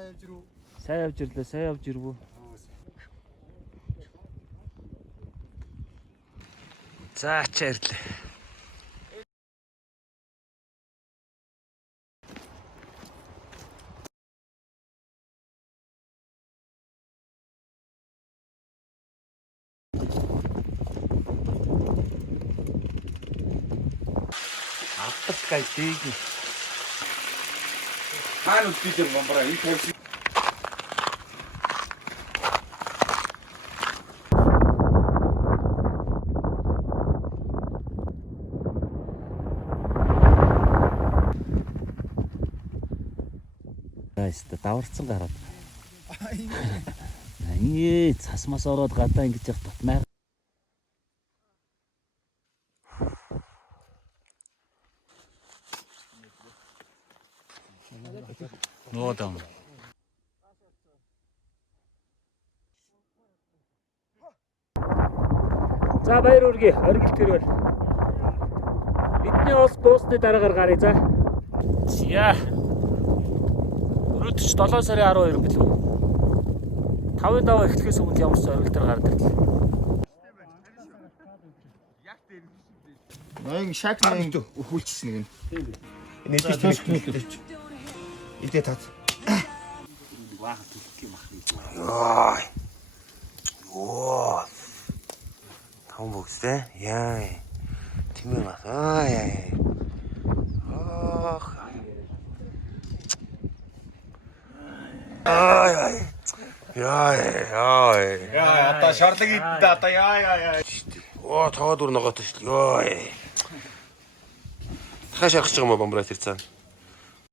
Сайн явж ирлээ, сайн явж ирвүү. За ачаа ирлээ. Авталгай дэг. Хаана үлдээдэр гомбраа энэ тавьсан. Яста даварцсан гараад. Ае цас мас ороод гадаа ингэж явах татмаар. Нуудам. За баяр үргээ оргил төрөөл. Бидний ус буусны дараагаар гарыг за. Яа. Өнөөдөр ч 7 сарын 12 билүү. 5-ын даваа эхлэхээс өмнө ямар ч оргил дээр гардаг. Ноён шаг ноён хүүлчихсэн нэг нь. Нэлж тэнэлж. Идэ тат. Ваах төлөх юм ахна. Яа. Оо. Том бөхстэй. Яа. Тэмээ бас. Яа. Ах. Яа. Яа, одоо шарлаг идэ одоо яа. Оо, тоо дүр ногоотой шүү дээ. Яа. Хашаах ч юм уу бомбраа тэр цаана.